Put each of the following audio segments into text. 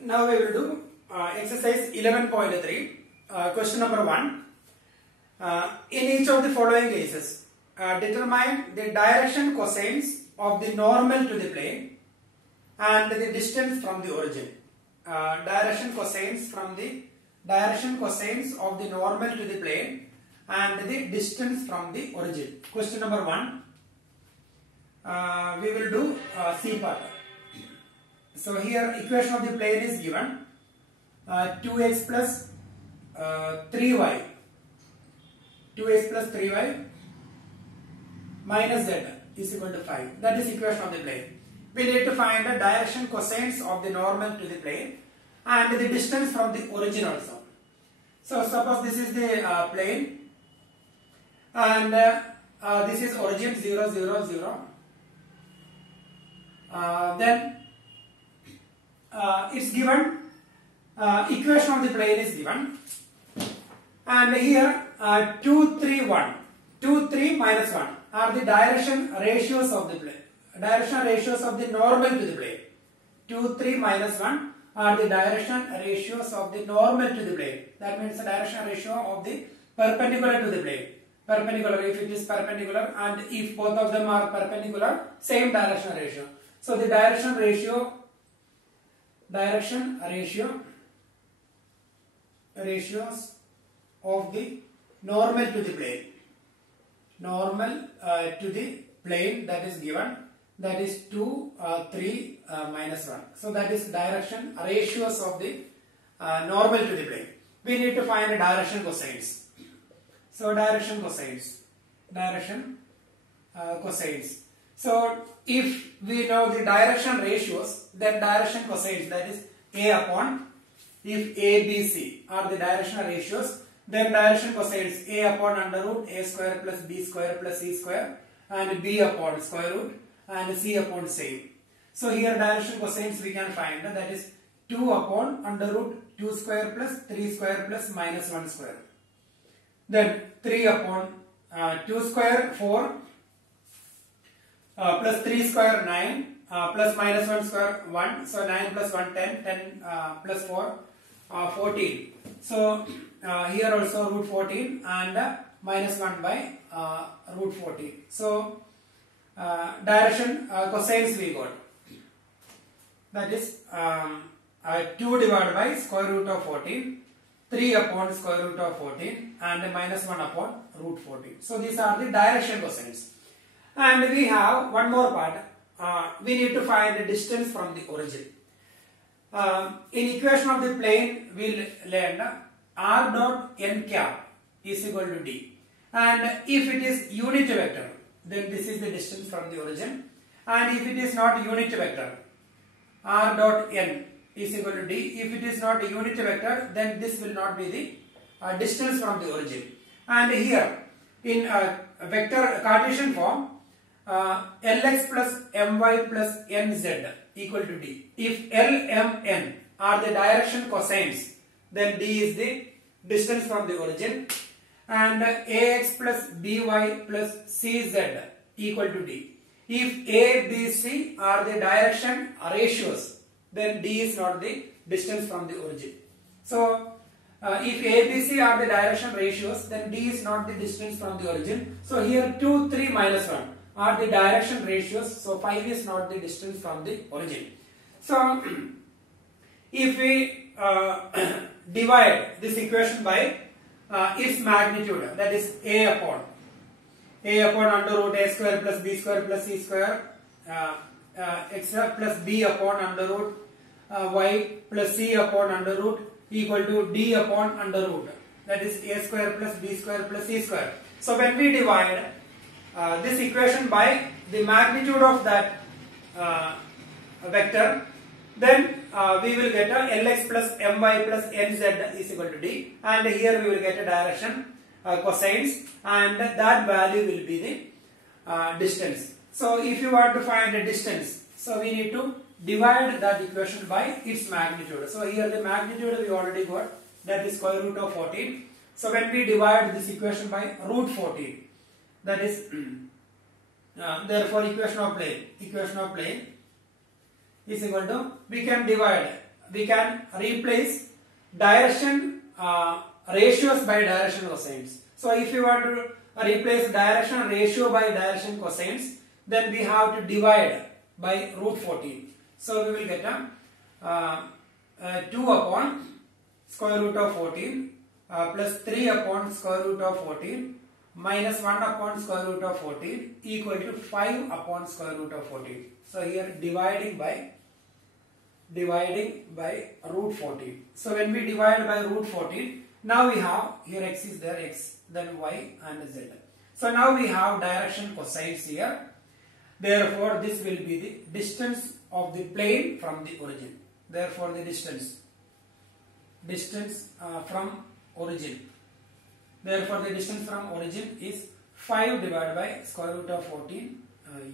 Now we will do exercise 11.3. Question number 1. In each of the following cases, determine the direction cosines of the normal to the plane and the distance from the origin. Direction cosines of the normal to the plane and the distance from the origin. Question number 1. We will do C part. So here equation of the plane is given 2x plus 3y minus z is equal to 5. That is equation of the plane. We need to find the direction cosines of the normal to the plane and the distance from the origin also. So suppose this is the plane and this is origin 0, 0, 0. Then it's given equation of the plane is given, and here 2, 3, 1, 2, 3 minus 1 are the direction ratios of the plane, direction ratios of the normal to the plane. 2, 3 minus 1 are the direction ratios of the normal to the plane. That means the direction ratio of the perpendicular to the plane. Perpendicular, if it is perpendicular, and if both of them are perpendicular, same direction ratio. So the direction ratio ratios of the normal to the plane, to the plane, that is given, that is 2, 3 minus 1. So that is direction ratios of the normal to the plane. We need to find a direction cosines. So direction cosines. So if we know the direction ratios, then direction cosines, that is A upon, if A, B, C are the direction ratios, then direction cosines A upon under root A square plus B square plus C square and B upon square root and C upon same. So here direction cosines we can find, that is 2 upon under root 2 square plus 3 square plus minus 1 square. Then 3 upon 2 square 4 plus 3 square 9 plus minus 1 square 1. So 9 plus 1 10, 10 plus 4 14. So here also root 14 and minus 1 by root 14. So direction cosines we got, that is 2 divided by square root of 14, 3 upon square root of 14 and minus 1 upon root 14. So these are the direction cosines. And we have one more part. We need to find the distance from the origin. In equation of the plane, we learned r dot n cap is equal to d. And if it is unit vector, then this is the distance from the origin. And if it is not unit vector, r dot n is equal to d. If it is not a unit vector, then this will not be the distance from the origin. And here, in vector Cartesian form, Lx plus my plus nz equal to d. If L, M, n are the direction cosines, then d is the distance from the origin, and ax plus by plus cz equal to d. If a, b, c are the direction ratios, then d is not the distance from the origin. So if a, b, c are the direction ratios, then d is not the distance from the origin. So here 2, 3 minus 1 are the direction ratios, so 5 is not the distance from the origin. So if we divide this equation by its magnitude, that is a upon under root a square plus b square plus c square etc plus b upon under root y plus c upon under root equal to d upon under root, that is a square plus b square plus c square. So when we divide this equation by the magnitude of that vector, then we will get a Lx plus my plus nz is equal to d, and here we will get a direction cosines, and that value will be the distance. So if you want to find a distance, so we need to divide that equation by its magnitude. So here the magnitude we already got, that is square root of 14. So when we divide this equation by root 14, that is therefore equation of plane is equal to, we can divide we can replace direction ratios by direction cosines. So if you want to replace direction ratio by direction cosines, then we have to divide by root 14. So we will get 2 upon square root of 14 plus 3 upon square root of 14 minus 1 upon square root of 14 equal to 5 upon square root of 14. So here dividing by root 14. So when we divide by root 14, now we have here x is there, x, then y and z. So now we have direction cosines here. Therefore this will be the distance of the plane from the origin. Therefore the distance from origin. Therefore the distance from origin is 5 divided by square root of 14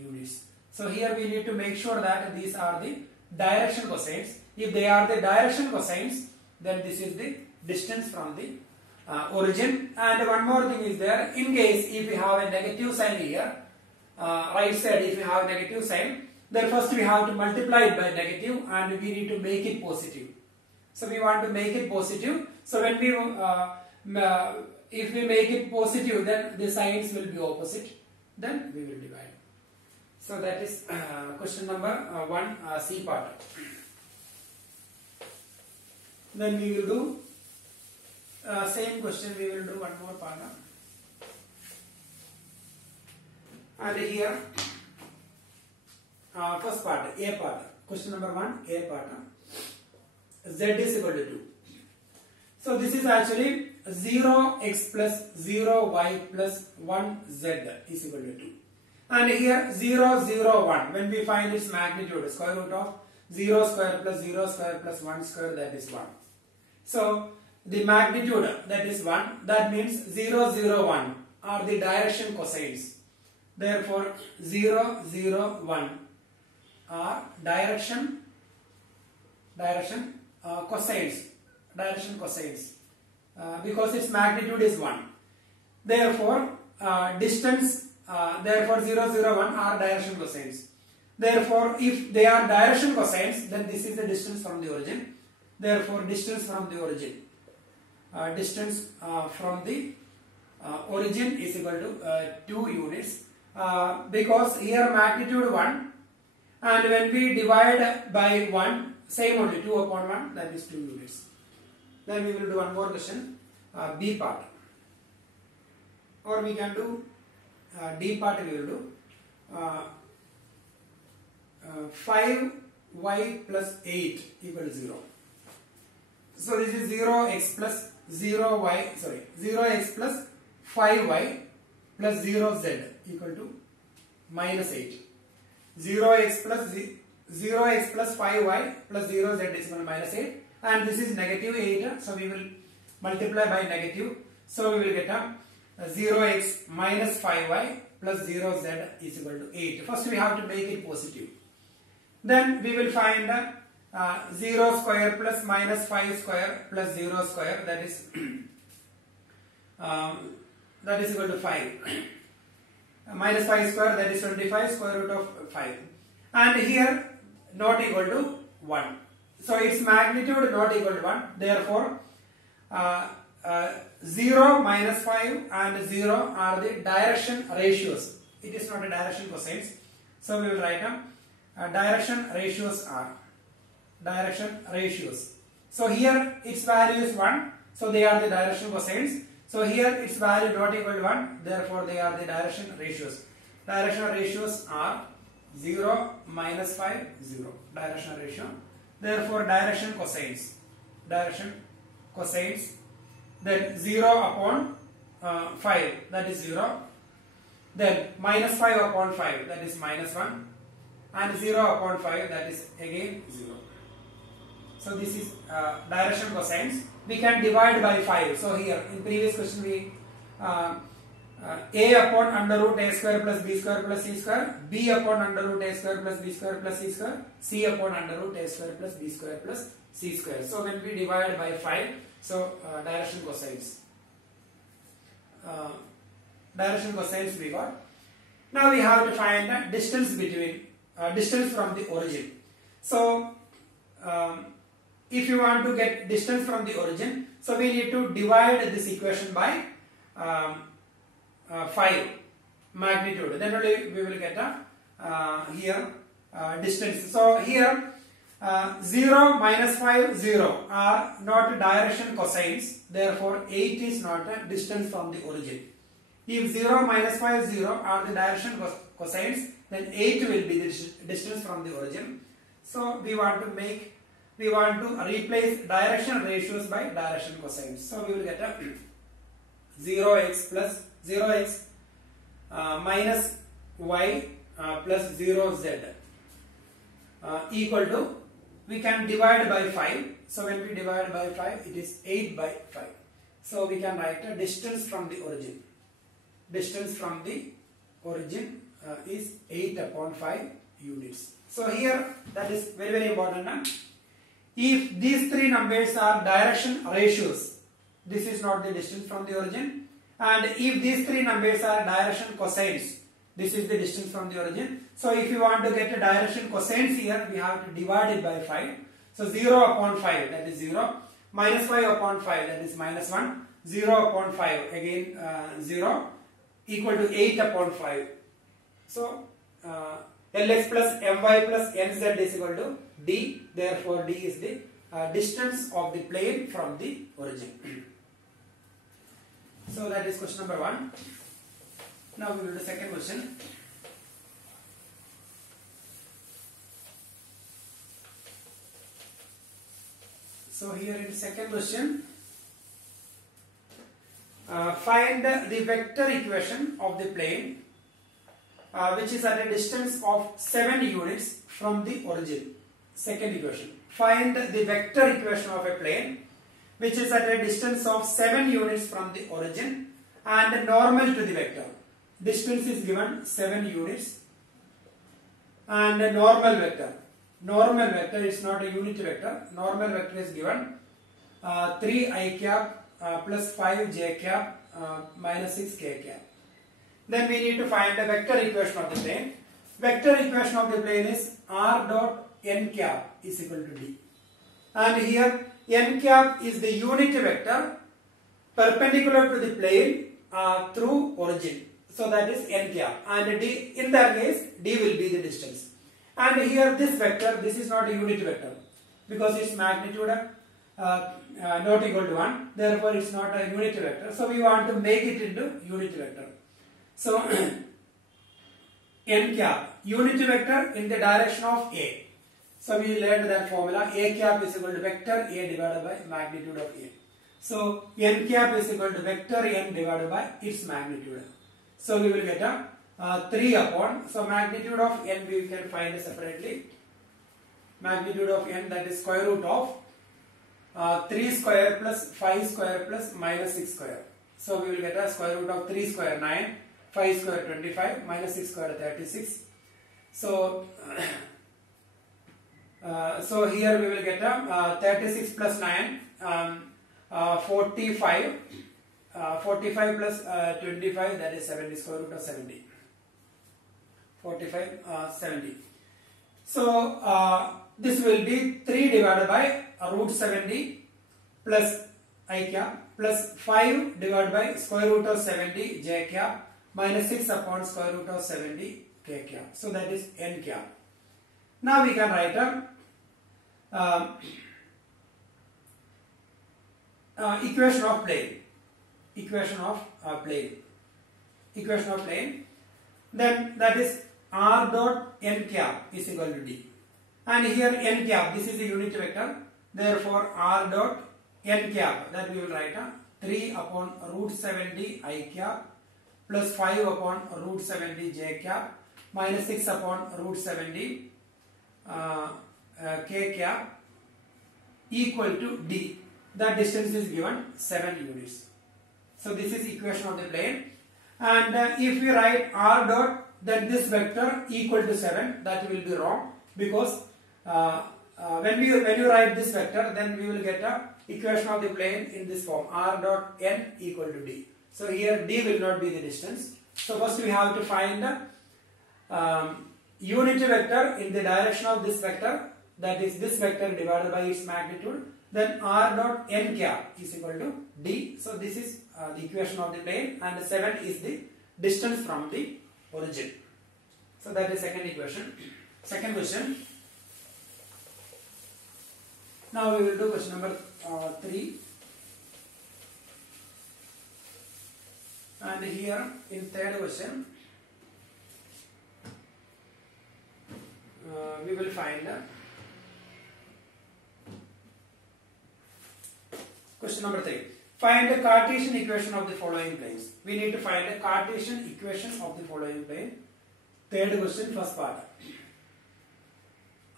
units. So here we need to make sure that these are the direction cosines. If they are the direction cosines, then this is the distance from the origin. And one more thing is there, in case if we have a negative sign here, right side if we have a negative sign, then first we have to multiply it by negative and we need to make it positive. So we want to make it positive. So when we if we make it positive, then the signs will be opposite. Then we will divide. So that is question number 1, C part. Then we will do same question. We will do one more part. And here first part, A part. Question number 1, A part. Z is equal to 2. So this is actually 0x plus 0y plus 1z is equal to 2. And here 0, 0, 1. When we find its magnitude, square root of 0 square plus 0 square plus 1 square, that is 1. So the magnitude, that is 1. That means 0, 0, 1 are the direction cosines. Therefore 0, 0, 1 are direction cosines. Direction cosines. Because its magnitude is 1. Therefore distance, therefore 0, 0, 1 are direction cosines. Therefore if they are direction cosines, then this is the distance from the origin. Therefore distance from the origin, origin is equal to 2 units. Because here magnitude 1, and when we divide by 1, same only 2 upon 1, that is 2 units. Then we will do one more question, B part. Or we can do D part, we will do 5y plus 8 equal to 0. So this is 0x plus 0x plus 5y plus 0z equal to minus 8. 0x plus 5y plus 0z is equal to minus 8. And this is negative 8. So we will multiply by negative. So we will get 0x minus 5y plus 0z is equal to 8. First we have to make it positive. Then we will find 0 square plus minus 5 square plus 0 square, that is equal to 5. Minus 5 square, that is 25, square root of 5. And here not equal to 1. So its magnitude not equal to 1. Therefore 0, minus 5 and 0 are the direction ratios. It is not a direction cosines. So we will write down direction ratios are. Direction ratios. So here its value is 1. So they are the direction cosines. So here its value not equal to 1. Therefore they are the direction ratios. Direction ratios are 0, minus 5, 0. Direction ratio. Therefore direction cosines. Direction cosines. Then 0 upon 5, that is 0. Then minus 5 upon 5, that is minus 1. And 0 upon 5, that is again 0. So this is direction cosines. We can divide by 5. So here in previous question we a upon under root a square plus b square plus c square, b upon under root a square plus b square plus c square, c upon under root a square plus b square plus c square. So when we divide by 5, so direction cosines. Direction cosines we got. Now we have to find the distance between distance from the origin. So if you want to get distance from the origin, so we need to divide this equation by 5 magnitude. Then only we will get a here distance. So here 0, -5, 0 are not direction cosines. Therefore 8 is not a distance from the origin. If 0, -5, 0 are the direction cosines, then 8 will be the distance from the origin. So we want to replace direction ratios by direction cosines. So we will get a 0x plus 0x minus y plus 0z equal to, we can divide by 5. So when we divide by 5, it is 8 by 5. So we can write a distance from the origin. Distance from the origin is 8 upon 5 units. So here, that is very, very important. If these three numbers are direction ratios, this is not the distance from the origin. And if these three numbers are direction cosines, this is the distance from the origin. So if you want to get a direction cosines here, we have to divide it by 5. So 0 upon 5, that is 0. Minus 5 upon 5, that is minus 1. 0 upon 5, again 0, equal to 8 upon 5. So Lx plus My plus Nz is equal to D. Therefore D is the distance of the plane from the origin. So that is question number 1. Now we will do the second question. So here in the second question, find the vector equation of the plane which is at a distance of 7 units from the origin. Second equation. Find the vector equation of a plane which is at a distance of 7 units from the origin and normal to the vector. Distance is given 7 units and a normal vector. Normal vector is not a unit vector. Normal vector is given 3i cap plus 5j cap minus 6k cap. Then we need to find the vector equation of the plane. Vector equation of the plane is r dot n cap is equal to d. And here n cap is the unit vector perpendicular to the plane through origin. So that is n cap. And d, in that case, d will be the distance. And here this vector, this is not a unit vector because its magnitude not equal to 1. Therefore, it's not a unit vector. So we want to make it into unit vector. So n cap, unit vector in the direction of a. So we learned that formula, a cap is equal to vector a divided by magnitude of a. So n cap is equal to vector n divided by its magnitude. So we will get a 3 upon, so magnitude of n we can find separately. Magnitude of n, that is square root of 3 square plus 5 square plus minus 6 square. So we will get a square root of 3 square 9, 5 square 25, minus 6 square 36. So so here we will get a 36 plus 9, 45. 45 plus 25, that is 70, square root of 70. 45, 70. So this will be 3 divided by root 70 plus I cap plus 5 divided by square root of 70 j cap minus 6 upon square root of 70 k cap. So that is n cap. Now we can write a equation of plane. Equation of plane. Equation of plane. Then that is r dot n cap is equal to d. And here n cap, this is a unit vector. Therefore r dot n cap, that we will write 3 upon root 70 I cap plus 5 upon root 70 j cap minus 6 upon root 70 k cap equal to d. That distance is given 7 units. So this is equation of the plane. And if we write r dot, then this vector equal to 7, that will be wrong, because when you write this vector, then we will get a equation of the plane in this form, r dot n equal to d. So here d will not be the distance. So first we have to find the unit vector in the direction of this vector that is this vector divided by its magnitude, then r dot n cap is equal to d. So this is the equation of the plane, and 7 is the distance from the origin. So that is second equation. Second question. Now we will do question number 3. And here in third question, we will find question number 3. Find the Cartesian equation of the following planes. We need to find the Cartesian equation of the following plane. Third question, first part.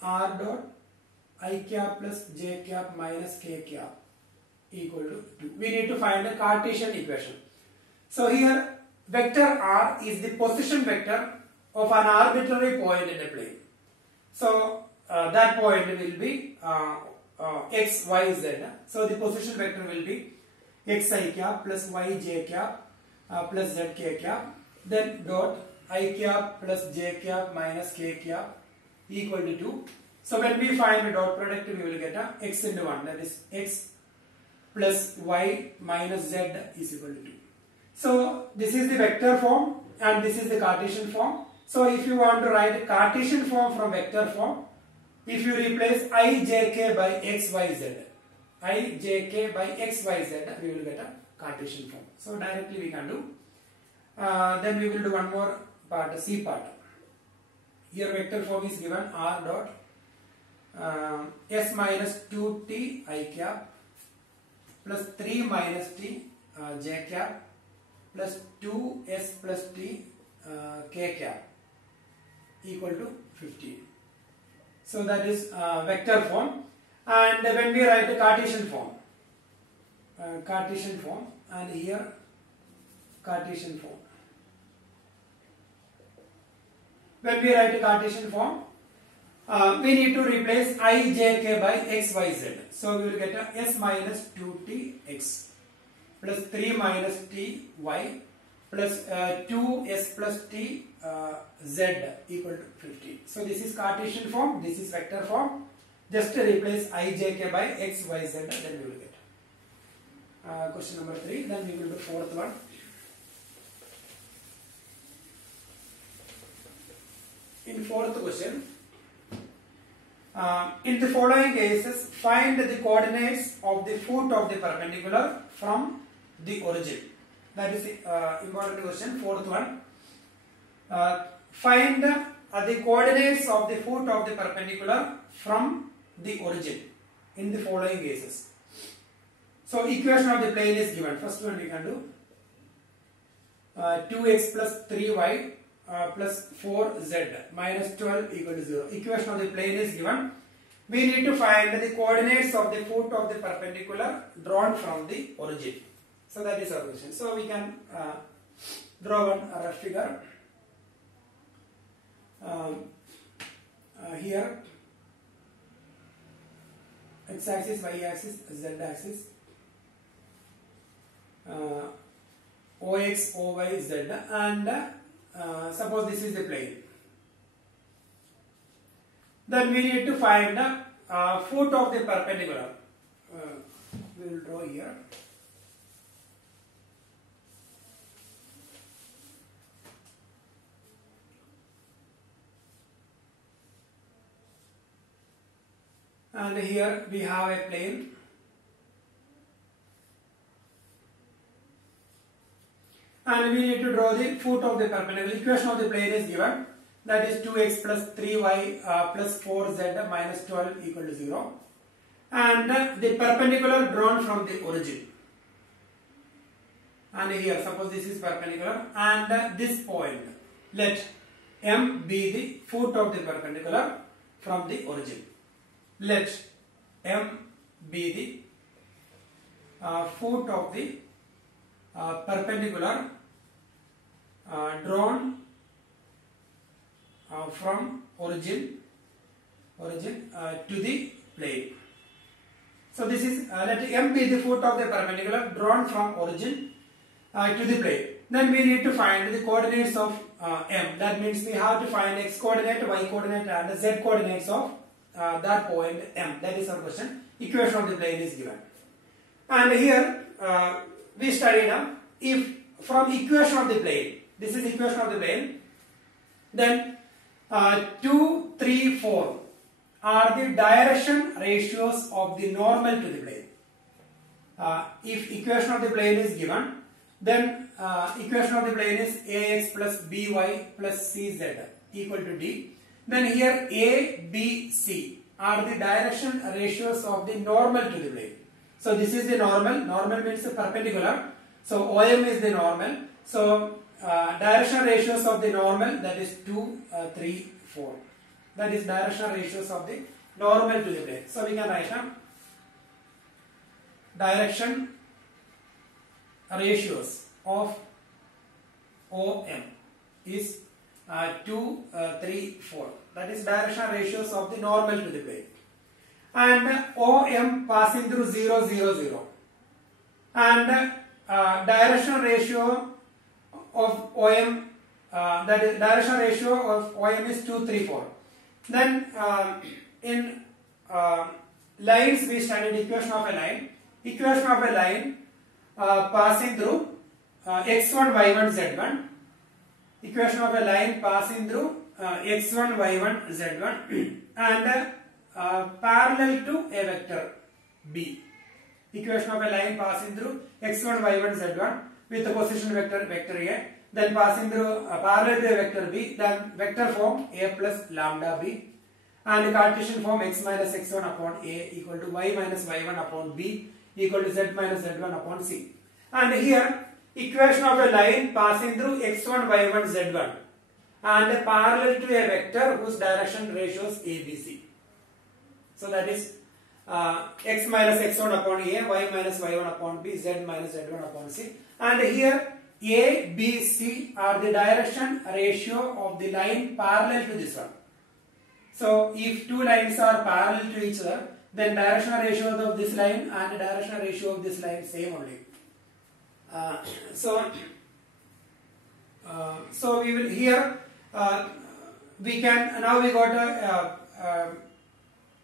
R dot I cap plus j cap minus k cap equal to 2. We need to find the Cartesian equation. So here vector r is the position vector of an arbitrary point in the plane. So that point will be x, y, z. So the position vector will be x I cap plus y j cap plus z k cap, then dot I cap plus j cap minus k cap equal to 2. So when we find the dot product, we will get a x into 1, that is x plus y minus z is equal to 2. So this is the vector form and this is the Cartesian form. So if you want to write Cartesian form from vector form, if you replace ijk by xyz, ijk by xyz, we will get a Cartesian form. So directly we can do. Then we will do one more part, C part. Here vector form is given r dot s minus 2t I cap plus 3 minus t j cap plus 2s plus t k cap equal to 15. So that is vector form. And when we write the Cartesian form, and here Cartesian form. When we write a Cartesian form, we need to replace ijk by xyz. So we will get a s minus 2t x plus 3 minus t y plus 2s plus t z equal to 15. So this is Cartesian form, this is vector form. Just replace ijk by xyz, then we will get. Question number 3, then we will do fourth one. In fourth question, in the following cases, find the coordinates of the foot of the perpendicular from the origin. That is the important question, fourth one. Find the coordinates of the foot of the perpendicular from the origin in the following cases. So equation of the plane is given. First one we can do. 2x plus 3y plus 4z minus 12 equal to 0. Equation of the plane is given. We need to find the coordinates of the foot of the perpendicular drawn from the origin. So that is our question. So we can draw one rough figure. Here x-axis, y-axis, z-axis, ox, oy, z, and suppose this is the plane. Then we need to find the foot of the perpendicular. We will draw here. And here we have a plane. And we need to draw the foot of the perpendicular. Equation of the plane is given. That is 2x plus 3y plus 4z minus 12 equal to 0. And the perpendicular drawn from the origin. And here suppose this is perpendicular and this point. Let M be the foot of the perpendicular from the origin. Let M be the foot of the perpendicular drawn from origin to the plane. So this is let M be the foot of the perpendicular drawn from origin to the plane. Then we need to find the coordinates of M. That means we have to find x coordinate, y coordinate, and the z coordinates of that point M. That is our question. Equation of the plane is given. And here we studied if from equation of the plane, this is equation of the plane, then 2, 3, 4 are the direction ratios of the normal to the plane. If equation of the plane is given, then equation of the plane is ax plus by plus cz equal to d. Then here a, b, c are the direction ratios of the normal to the plane. So this is the normal. Normal means the perpendicular. So OM is the normal. So direction ratios of the normal, that is 2, 3, 4. That is direction ratios of the normal to the plane. So we can write down direction ratios of OM is 2, 3, 4. That is direction ratios of the normal to the plane. And OM passing through 0, 0, 0. And direction ratio of OM, that is direction ratio of OM is 2, 3, 4. Then in lines we studied equation of a line. Equation of a line passing through x1, y1, z1. Equation of a line passing through x1, y1, z1 and parallel to a vector b. Equation of a line passing through x1, y1, z1 with the position vector a, then passing through parallel to a vector b, then vector form a plus lambda b, and Cartesian form x minus x1 upon a equal to y minus y1 upon b equal to z minus z1 upon c. And here equation of a line passing through x1, y1, z1 and parallel to a vector whose direction ratios a, b, c. So that is x minus x1 upon a, y minus y1 upon b, z minus z1 upon c. And here a, b, c are the direction ratio of the line parallel to this one. So if two lines are parallel to each other, then directional ratio of this line and directional ratio of this line same only. So we will here we can now we got a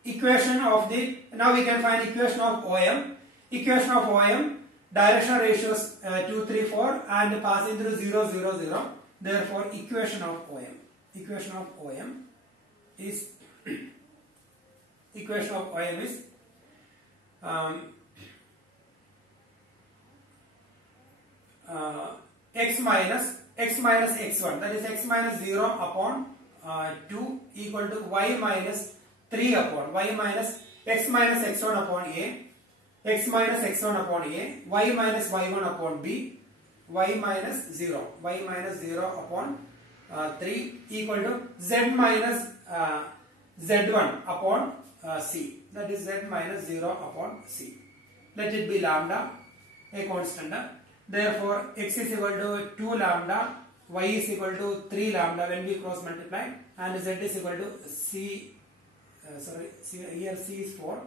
equation of the, now we can find equation of OM. Equation of OM, direction ratios 2, 3, 4 and passing through 0, 0, 0. Therefore equation of OM. Equation of OM is equation of OM is x minus x1, that is x minus 0 upon 2 equal to y minus 3 upon y minus x minus x1 upon a, x minus x1 upon a, y minus y1 upon b, y minus 0 upon 3 equal to z minus z1 upon c, that is z minus 0 upon c. Let it be lambda, a constant. Therefore x is equal to 2 lambda, y is equal to 3 lambda when we cross multiply, and z is equal to c, here c is 4,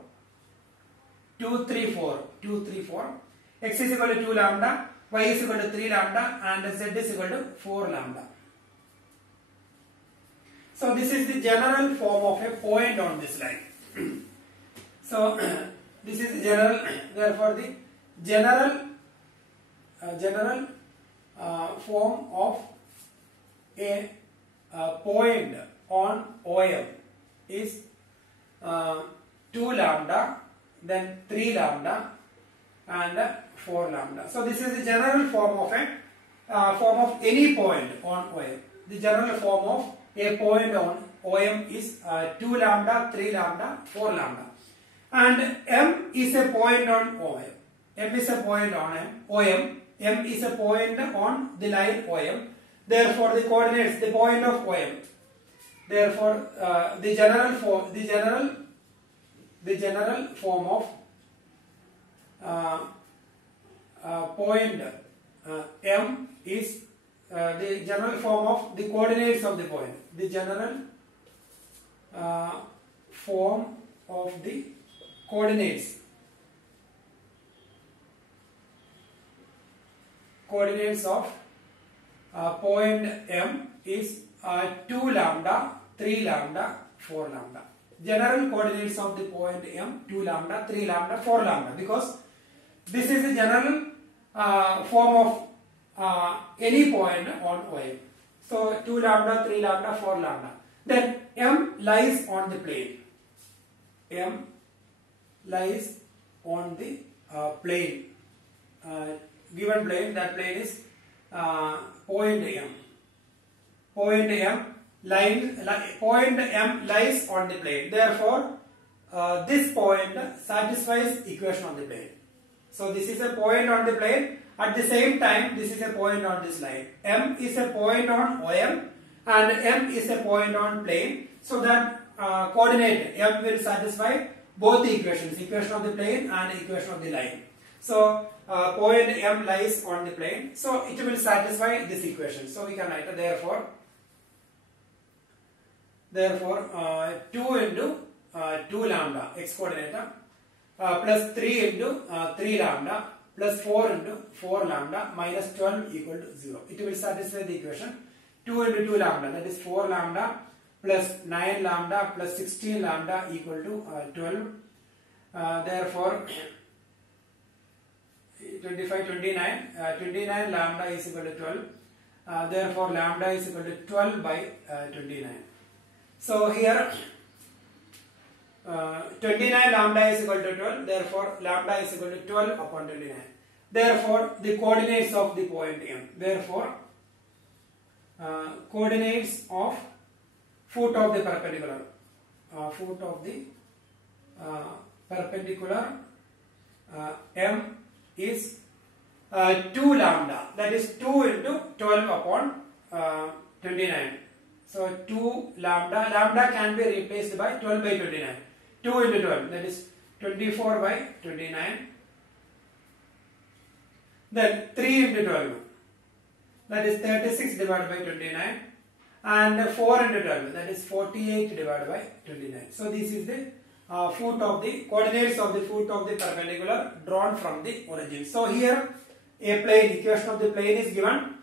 2, 3, 4, 2, 3, 4, x is equal to 2 lambda, y is equal to 3 lambda and z is equal to 4 lambda. So this is the general form of a point on this line. So this is the general, therefore the general form of a point on OM is 2 lambda, then 3 lambda and 4 lambda. So this is the general form of a form of any point on OM. The general form of a point on OM is 2 lambda, 3 lambda, 4 lambda. And M is a point on OM. M is a point on OM. M is a point on the line OM. Therefore, the coordinates, the point of OM. Therefore, the general form of point M is the general form of the coordinates of the point. The general form of the coordinates of point M is 2 lambda, 3 lambda, 4 lambda. general coordinates of the point M, 2 lambda, 3 lambda, 4 lambda, because this is the general form of any point on OM. So 2 lambda, 3 lambda, 4 lambda. Then M lies on the plane. M lies on the plane. Given plane, that plane is point M. Point M lies on the plane. Therefore, this point satisfies equation of the plane. So this is a point on the plane. At the same time, this is a point on this line. M is a point on OM and M is a point on plane. So that coordinate M will satisfy both the equations, equation of the plane and equation of the line. So point M lies on the plane. So it will satisfy this equation. So we can write therefore 2 into 2 lambda x coordinate plus 3 into 3 lambda plus 4 into 4 lambda minus 12 equal to 0. It will satisfy the equation 2 into 2 lambda, that is 4 lambda plus 9 lambda plus 16 lambda equal to 12. Therefore 25, 29, 29 lambda is equal to 12. Therefore lambda is equal to 12 by 29. So here 29 lambda is equal to 12, therefore lambda is equal to 12 upon 29. Therefore the coordinates of the point M. Therefore coordinates of foot of the perpendicular. Perpendicular M is 2 lambda, that is 2 into 12 upon 29. So 2 lambda, lambda can be replaced by 12 by 29. 2 into 12, that is 24 by 29. Then 3 into 12, that is 36 divided by 29. And 4 into 12, that is 48 divided by 29. So this is the foot of the coordinates of the foot of the perpendicular drawn from the origin. So here a plane, equation of the plane is given,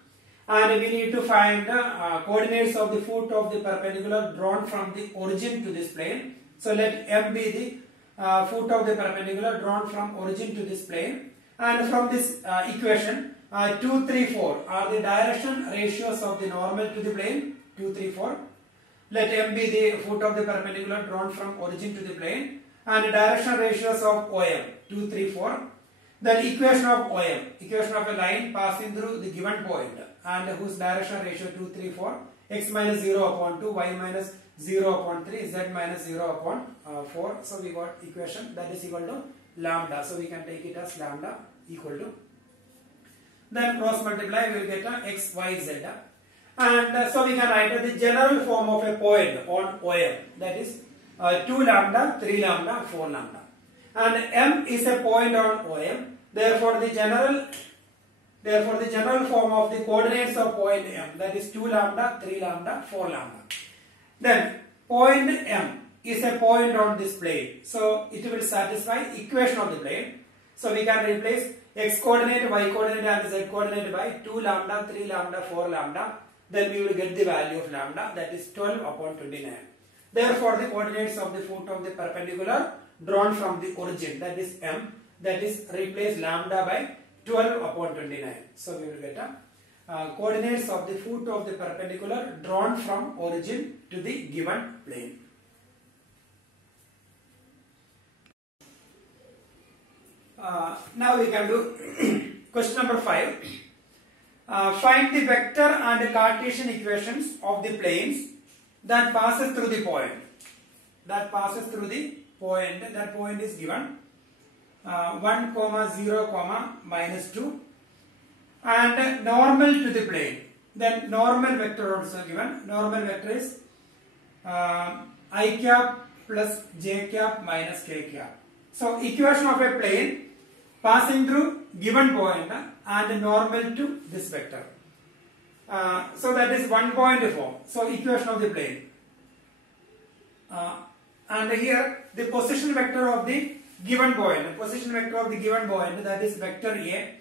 and we need to find the coordinates of the foot of the perpendicular drawn from the origin to this plane. So let M be the foot of the perpendicular drawn from origin to this plane, and from this equation 2, 3, 4 are the direction ratios of the normal to the plane. 2, 3, 4. Let M be the foot of the perpendicular drawn from origin to the plane, and the direction ratios of OM 2, 3, 4. Then equation of OM, equation of a line passing through the given point and whose direction ratio 2, 3, 4. X minus 0 upon 2, y minus 0 upon 3, z minus 0 upon 4. So we got equation that is equal to lambda. So we can take it as lambda equal to. Then cross multiply, we will get x, y, z. And so we can write the general form of a point on OM, that is 2 lambda, 3 lambda, 4 lambda. And M is a point on OM. Therefore the general form of the coordinates of point M, that is 2 lambda, 3 lambda, 4 lambda. Then point M is a point on this plane. So it will satisfy equation of the plane. So we can replace x coordinate, y coordinate and z coordinate by 2 lambda, 3 lambda, 4 lambda. Then we will get the value of lambda, that is 12 upon 29. Therefore the coordinates of the foot of the perpendicular drawn from the origin, that is M, that is replace lambda by 12 upon 29. So we will get coordinates of the foot of the perpendicular drawn from origin to the given plane. Now we can do question number 5. Find the vector and the Cartesian equations of the planes that passes through the point. That point is given 1, 0, minus 2, and normal to the plane. Then normal vector also given. Normal vector is I cap plus j cap minus k cap. So equation of a plane passing through given point and normal to this vector. So that is 1 point form. So equation of the plane. And here the position vector of the given point. That is vector A.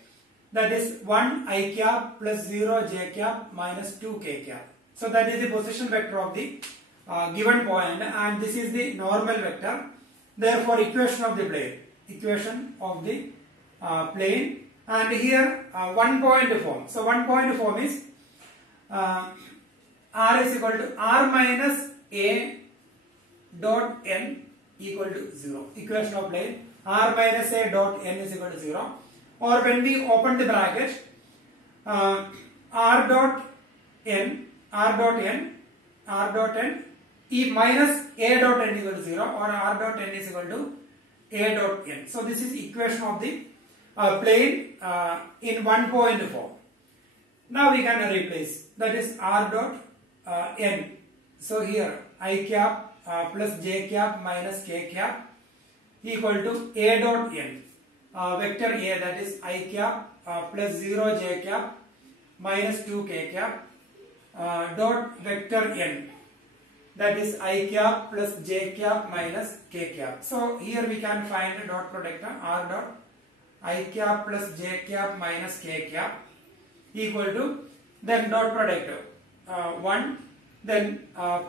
That is 1 I cap plus 0 j cap minus 2 k cap. So that is the position vector of the given point, and this is the normal vector. Therefore, equation of the plane, and here one point form. So one point form is r is equal to r minus a dot n equal to 0. Equation of plane, r minus a dot n is equal to 0. Or when we open the bracket, r dot n e minus a dot n equal to 0, or r dot n is equal to a dot n. So this is equation of the plane in one point form. Now we can replace, that is r dot n. So here I cap plus j cap minus k cap equal to a dot n. Vector a, that is I cap plus 0 j cap minus 2 k cap dot vector n, that is I cap plus j cap minus k cap. So here we can find a dot product, r dot I cap plus j cap minus k cap equal to, then dot product 1, then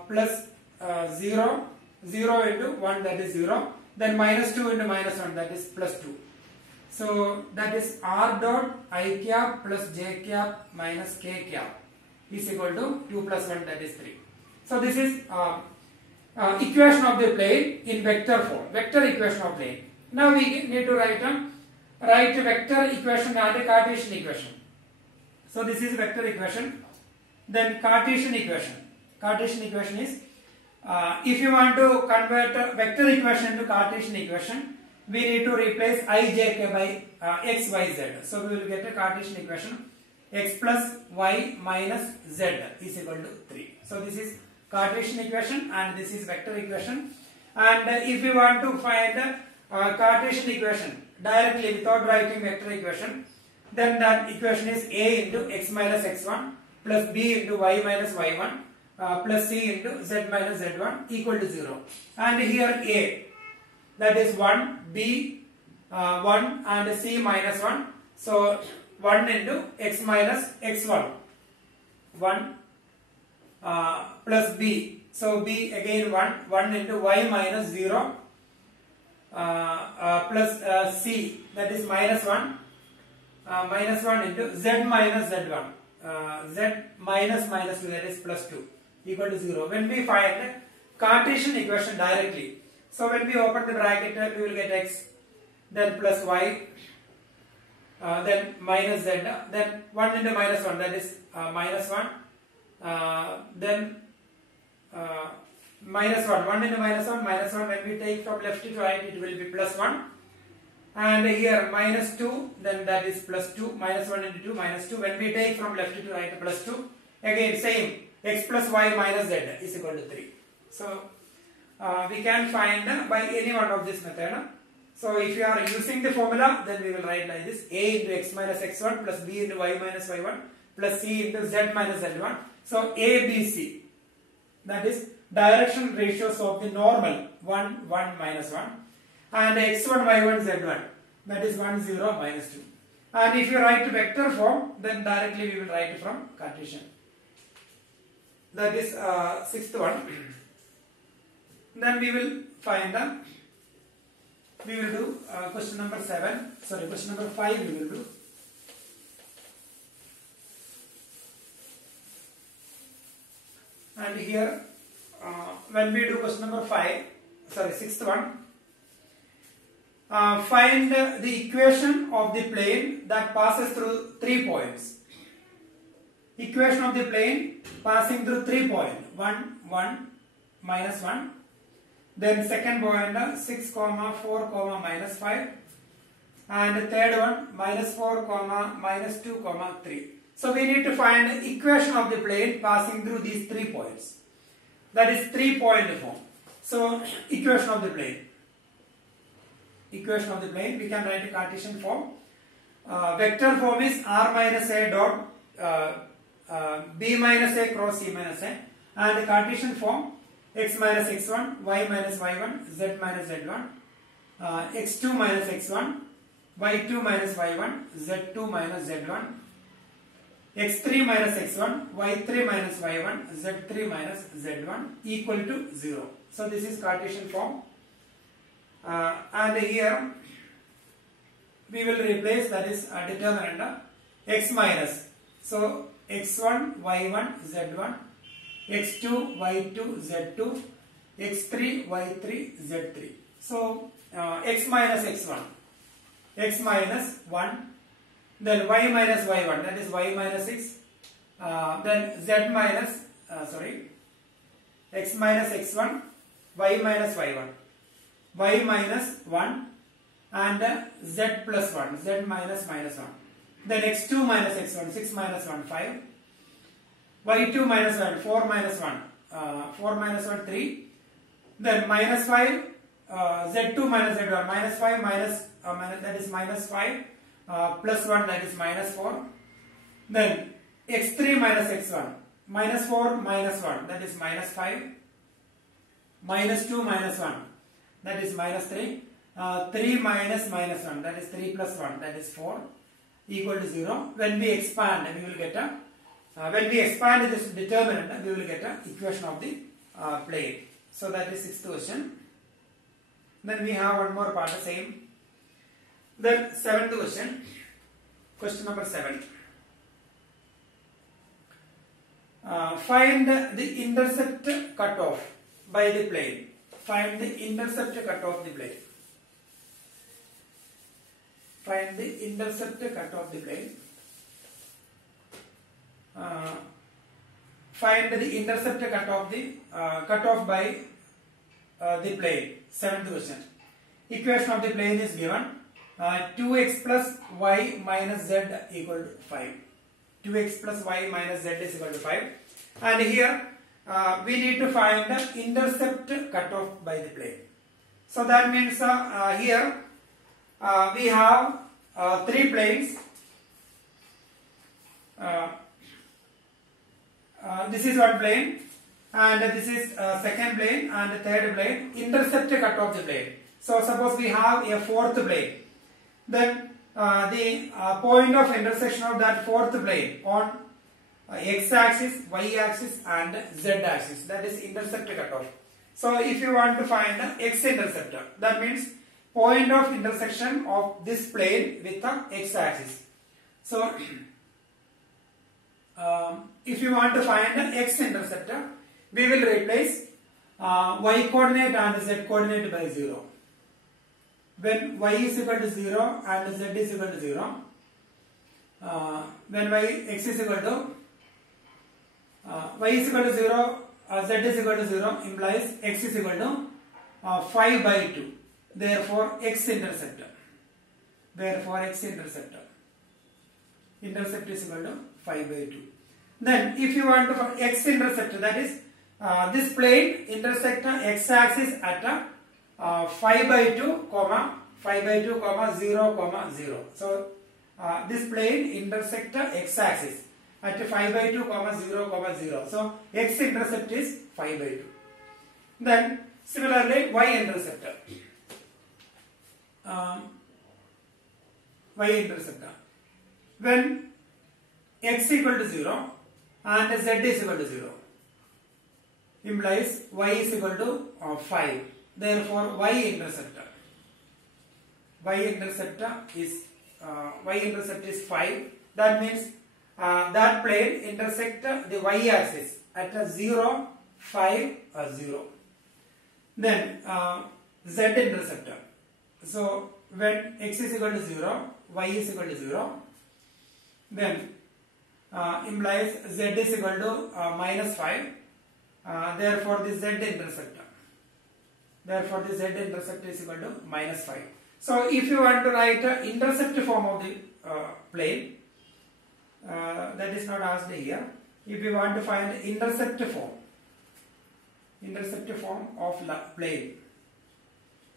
plus 0 into 1, that is 0, then minus 2 into minus 1, that is plus 2. So that is r dot I cap plus j cap minus k cap is equal to 2 plus 1, that is 3. So this is equation of the plane in vector form, vector equation of plane. Now we need to write vector equation and a Cartesian equation. So this is vector equation. Then Cartesian equation. Cartesian equation is, if you want to convert vector equation into Cartesian equation, we need to replace ijk by x, y, z. So we will get a Cartesian equation, x plus y minus z is equal to 3. So this is Cartesian equation and this is vector equation. And if you want to find Cartesian equation directly without writing vector equation, then that equation is a into x minus x1 plus b into y minus y1 plus c into z minus z1 equal to 0. And here a, that is 1, b 1 and c minus 1. So 1 into x minus x1, 1 plus b. So b again 1 into y minus 0 plus c, that is minus 1 into z minus z1, z minus minus 2, that is plus 2 equal to 0. When we find Cartesian equation directly, so when we open the bracket, we will get x, then plus y, then minus z, then 1 into minus 1, that is minus 1, then minus 1 into minus 1, when we take from left to right, it will be plus 1, and here minus 2, then that is plus 2, minus 1 into 2, minus 2, when we take from left to right, plus 2, again same, x plus y minus z is equal to 3. So we can find by any one of this method. So if you are using the formula, then we will write like this: a into x minus x1 plus b into y minus y1 plus c into z minus z1. So a, b, c, that is direction ratios of the normal 1, 1, minus 1, and x1, y1, z1, that is 1, 0, minus 2. And if you write vector form, then directly we will write from Cartesian. That is sixth one. Then we will find we will do question number question number 5 we will do. And here when we do question number 6th one, find the equation of the plane that passes through 3 points. Equation of the plane passing through 3 points, 1, 1, minus 1. Then second point 6, 4, minus 5. And third one minus 4, minus 2, 3. So we need to find the equation of the plane passing through these 3 points. That is 3-point form. So equation of the plane. Equation of the plane, we can write a Cartesian form. Vector form is r minus a dot b minus a cross c minus a, and the Cartesian form x minus x1, y minus y1, z minus z1, x2 minus x1, y2 minus y1, z2 minus z1, x3 minus x1, y3 minus y1, z3 minus z1 equal to 0. So this is Cartesian form. And here we will replace, that is determinant x minus. So x1, y1, z1, x2, y2, z2, x3, y3, z3. So x minus x1, x minus 1, then y minus y1, that is y minus 6, then z minus, x minus x1, y minus y1, y minus 1, and z plus 1, z minus minus 1. Then x2 minus x1, 6 minus 1, 5. y2 minus 1, 4 minus 1, 4 minus 1, 3. Then minus 5, z2 minus z1, minus 5 minus, that is minus 5, plus 1, that is minus 4. Then x3 minus x1, minus 4 minus 1, that is minus 5. Minus 2 minus 1, that is minus 3. 3 minus minus 1, that is 3 plus 1, that is 4, equal to 0. When we expand, we will get a, when we expand this determinant, we will get a equation of the plane. So that is 6th question. Then we have one more part, the same. Then 7th question, question number 7. Find the intercept cutoff by the plane. Find the intercept cutoff the plane. Find the intercept cutoff the plane. Find the intercept cutoff by the plane. 7th question. Equation of the plane is given. 2x plus y minus z equal to 5. 2x plus y minus z is equal to 5. And here we need to find the intercept cutoff by the plane. So that means here we have 3 planes. This is one plane, and this is second plane and third plane. Intercept cutoff the plane. So suppose we have a 4th plane. Then the point of intersection of that 4th plane on x-axis, y-axis and z-axis, that is intercept cutoff. So if you want to find the x-interceptor, that means point of intersection of this plane with the x-axis. So if you want to find the x-interceptor, we will replace y-coordinate and z-coordinate by 0. When y is equal to 0 and z is equal to 0, when x is equal to y is equal to 0, z is equal to 0 implies x is equal to 5 by 2. Therefore, x-interceptor. Therefore, x-interceptor. Intercept is equal to 5 by 2. Then, if you want to find x-interceptor, that is this plane intersect x-axis at 5 by 2, 5 by 2, 0, 0. So, this plane intersect x-axis at 5 by 2, 0, 0. So, x-intercept is 5 by 2. Then, similarly, y-interceptor. Y-interceptor. When x equal to 0 and z is equal to 0, implies y is equal to 5. Therefore, y-interceptor. Y-intercept is 5. That means that plane intersect the y-axis at 0, 5, 0. Then z-interceptor. So when x is equal to 0, y is equal to 0, then implies z is equal to minus 5. Therefore, the z-interceptor. Therefore, the z-intercept is equal to minus 5. So, if you want to write intercept form of the plane, that is not asked here. If you want to find intercept form of plane.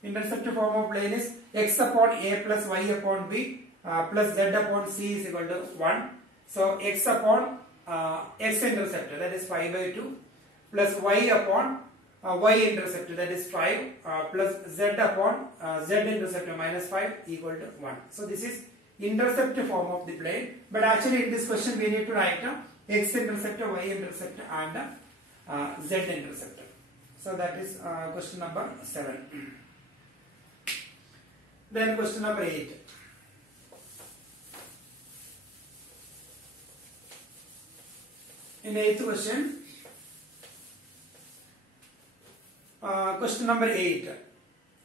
Intercept form of plane is x upon a plus y upon b plus z upon c is equal to 1. So, x upon x-intercept, that is 5 by 2, plus y upon y-intercept, that is 5, plus z upon z-intercept minus 5 equal to 1. So, this is intercept form of the plane. But actually in this question we need to write x-intercept, y-intercept and z-intercept. So that is question number 7. Then question number 8. In the 8th question, question number 8.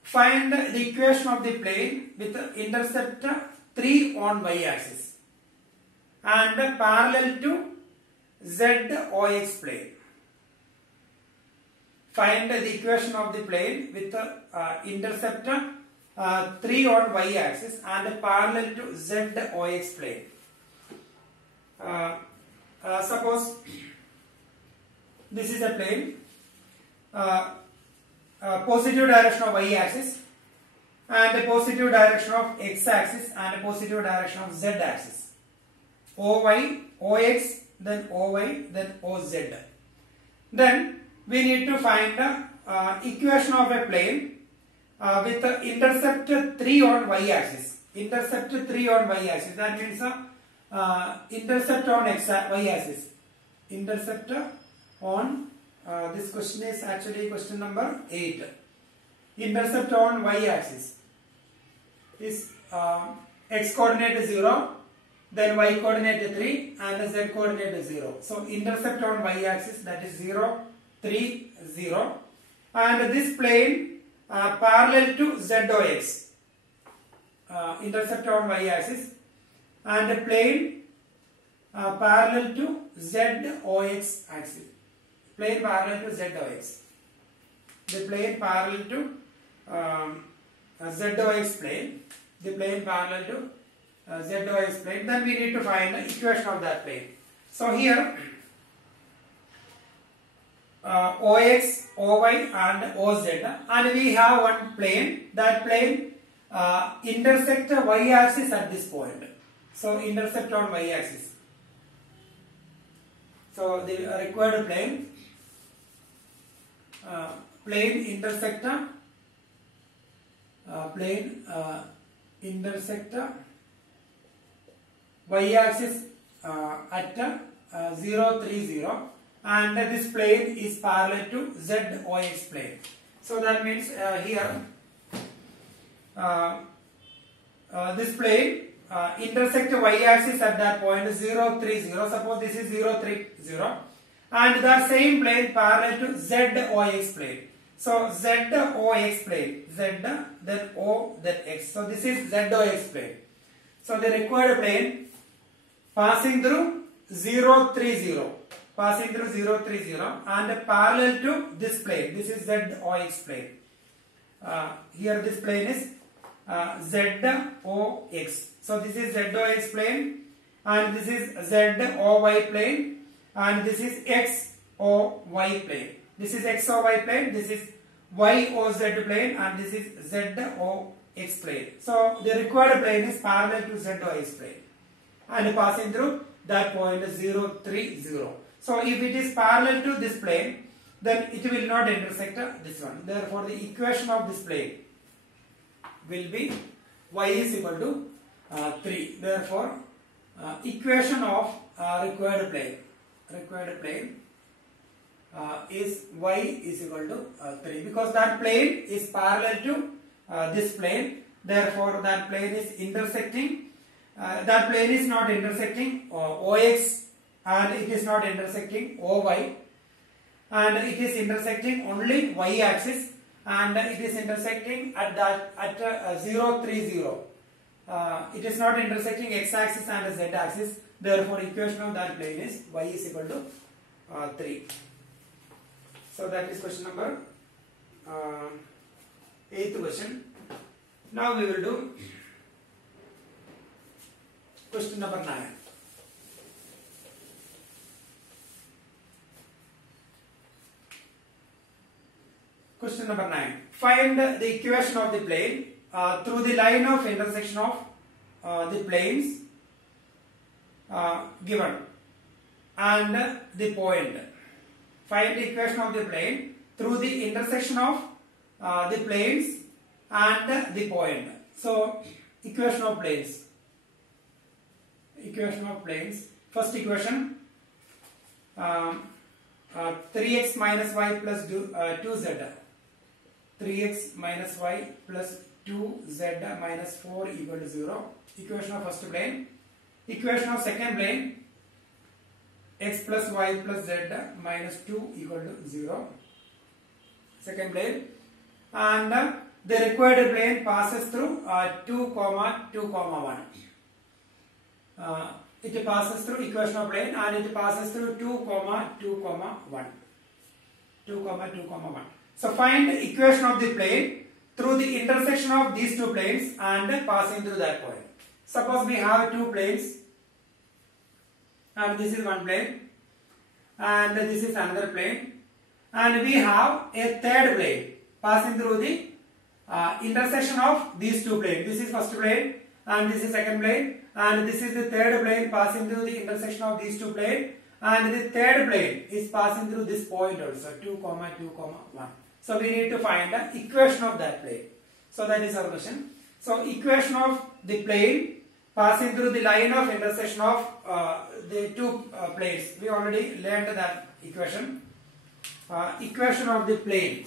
Find the equation of the plane with intercept 3 on y-axis and parallel to z-ox plane. Find the equation of the plane with intercept 3 on y-axis and parallel to z-ox plane. Suppose this is a plane, positive direction of y-axis and a positive direction of x-axis and a positive direction of z-axis. OY, OX, then OY, then OZ. Then we need to find the equation of a plane with intercept 3 on y-axis. Intercept 3 on y-axis. That means intercept on y-axis. Intercept on this question is actually question number 8. Intercept on y-axis is x coordinate is 0, then y coordinate is 3 and z coordinate is 0. So intercept on y-axis, that is 0, 3, 0, and this plane parallel to z-ox. Intercept on y-axis and a plane parallel to z-ox axis. Plane parallel to z-ox. The plane parallel to z-ox plane. The plane parallel to z-ox plane. Then we need to find the equation of that plane. So here OX, OY and OZ, and we have one plane. That plane intersect y-axis at this point. So intercept on y-axis. So the required plane, plane intersect y-axis at 0, 3, 0, and this plane is parallel to z-ox plane. So that means here this plane intersect y-axis at that point 0, 3, 0. Suppose this is 0, 3, 0, and the same plane parallel to z-ox plane. So z-ox plane, z, then o, then x. So this is z-ox plane. So the required plane passing through 0, 3, 0, passing through 0, 3, 0, and parallel to this plane. This is z-ox plane. Here this plane is z-ox. So this is z-ox plane, and this is z-oy plane, and this is x-o-y plane. This is x-o-y plane, this is y-o-z plane, and this is z-o-x plane. So the required plane is parallel to z-ox plane and passing through that point 0, 3, 0. So if it is parallel to this plane, then it will not intersect this one. Therefore the equation of this plane will be y is equal to 3. Therefore equation of required plane is y is equal to 3, because that plane is parallel to this plane. Therefore that plane is intersecting, that plane is not intersecting OX, and it is not intersecting OY, and it is intersecting only y axis, and it is intersecting at 0, 3, 0. It is not intersecting x axis and z axis. Therefore equation of that plane is y is equal to 3. So that is question number 8th question. Now we will do question number 9. Question number 9. Find the equation of the plane through the line of intersection of the planes given and the point. Find the equation of the plane through the intersection of the planes and the point. So equation of planes. equation of planes. First equation, 3x minus y plus 2z. 3x minus y plus 2z minus 4 equal to 0. Equation of first plane. Equation of second plane, x plus y plus z minus 2 equal to 0. Second plane. And the required plane passes through 2 comma 2 comma 1. It passes through equation of plane and it passes through 2 comma 2 comma 1. 2 comma 2 comma 1. So find the equation of the plane through the intersection of these two planes and passing through that point. Suppose we have two planes and this is one plane and this is another plane, and we have a third plane passing through the intersection of these two planes. This is first plane and this is second plane, and this is the third plane passing through the intersection of these two planes, and the third plane is passing through this point also, 2 comma 2 comma 1. So we need to find the equation of that plane. So that is our question. So equation of the plane passing through the line of intersection of the two planes. We already learned that equation. Equation of the plane.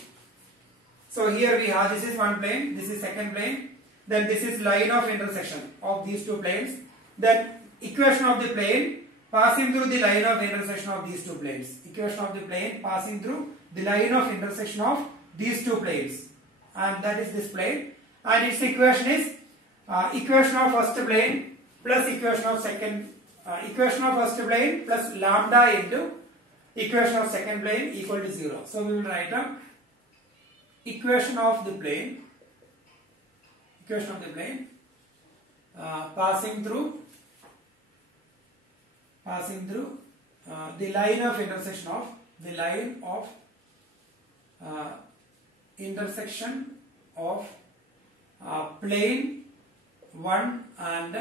So here we have, this is one plane, this is second plane, then this is line of intersection of these two planes. Then equation of the plane passing through the line of intersection of these two planes. Equation of the plane passing through the line of intersection of these two planes, and that is this plane, and its equation is equation of first plane plus equation of second, equation of first plane plus lambda into equation of second plane equal to 0. So we will write down equation of the plane, passing through the line of intersection of plane 1 and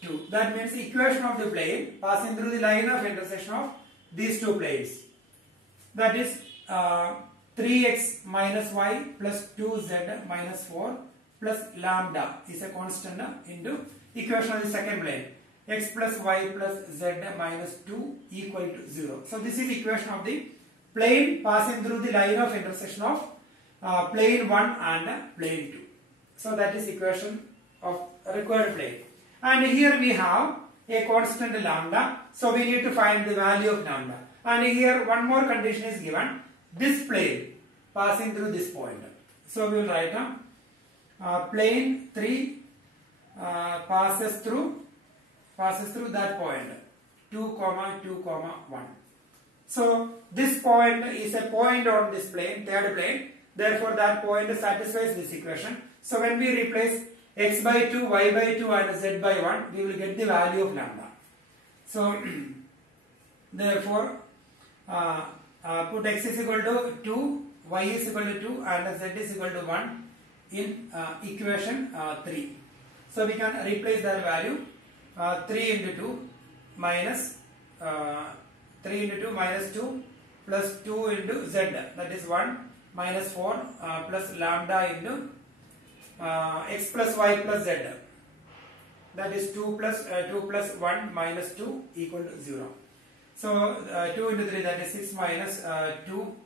2. That means equation of the plane passing through the line of intersection of these two planes. That is 3x minus y plus 2z minus 4 plus lambda is a constant into equation of the second plane, x plus y plus z minus 2 equal to 0. So this is equation of the plane passing through the line of intersection of plane 1 and plane 2. So that is equation of required plane. And here we have a constant lambda. So we need to find the value of lambda. And here one more condition is given. This plane passing through this point. So we will write down plane 3 passes through that point, 2 comma 2 comma 1. So this point is a point on this plane, third plane. Therefore that point satisfies this equation. So when we replace x by 2, y by 2 and z by 1, we will get the value of lambda. So therefore put x is equal to 2, y is equal to 2 and z is equal to 1 in equation 3. So we can replace that value 3 into 2 minus 2 plus 2 into z, that is 1 minus 4 plus lambda into x plus y plus z, that is 2 plus 1 minus 2 equal to 0. So 2 into 3, that is 6 minus 2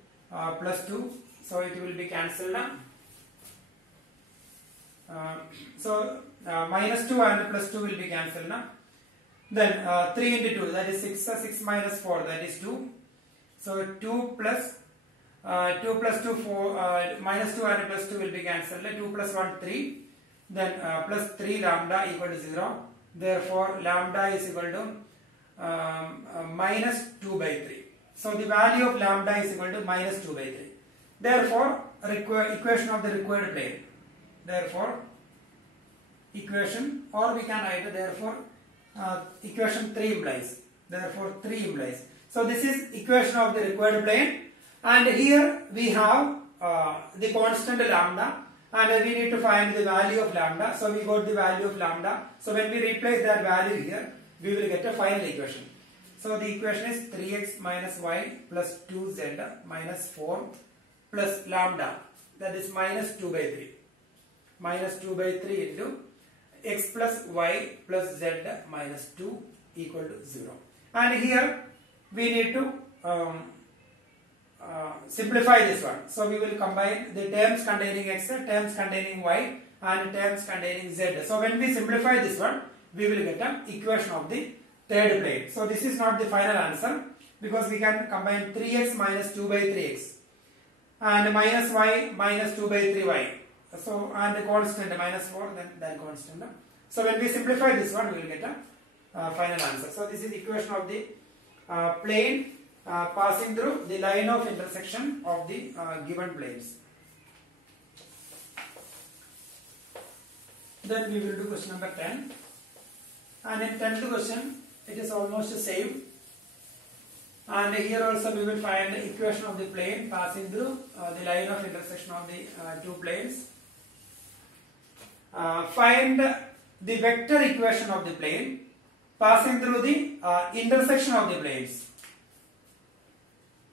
plus 2, so it will be cancelled. So minus 2 and plus 2 will be cancelled. Then 3 into 2, that is 6, 6 minus 4, that is 2. So 2 plus 2, 4, minus 2 and plus 2 will be cancelled. 2 plus 1, 3. Then plus 3 lambda equal to 0. Therefore lambda is equal to minus 2 by 3. So the value of lambda is equal to minus 2 by 3. Therefore equation of the required plane. Therefore equation, or we can write therefore equation 3 implies. Therefore 3 implies. So this is equation of the required plane, and here we have the constant lambda, and we need to find the value of lambda. So we got the value of lambda. So when we replace that value here, we will get a final equation. So the equation is 3x minus y plus 2z minus 4 plus lambda, that is minus 2 by 3. Minus 2 by 3 into x plus y plus z minus 2 equal to 0. And here we need to simplify this one. So we will combine the terms containing x, terms containing y, and terms containing z. So when we simplify this one, we will get an equation of the third plane. So this is not the final answer, because we can combine 3x minus 2 by 3x and minus y minus 2 by 3y. So and the constant minus 4, then that constant. So when we simplify this one, we will get a final answer. So this is equation of the plane passing through the line of intersection of the given planes. Then we will do question number 10. And in 10th question, it is almost the same. And here also we will find the equation of the plane passing through the line of intersection of the two planes. Find the vector equation of the plane passing through the intersection of the planes.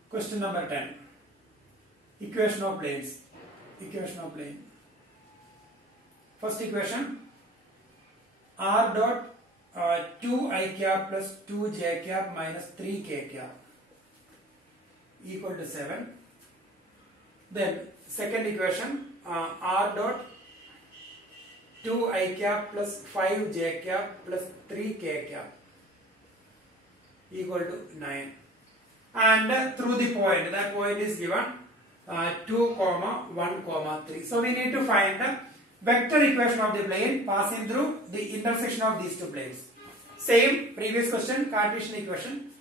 Question number 10. Equation of planes. Equation of plane. First equation, r dot 2i cap plus 2j cap minus 3k cap equal to 7. Then second equation, r dot 2i cap plus 5j cap plus 3k cap equal to 9. And through the point, that point is given 2, 1, 3. So we need to find the vector equation of the plane passing through the intersection of these two planes. Same previous question, Cartesian equation,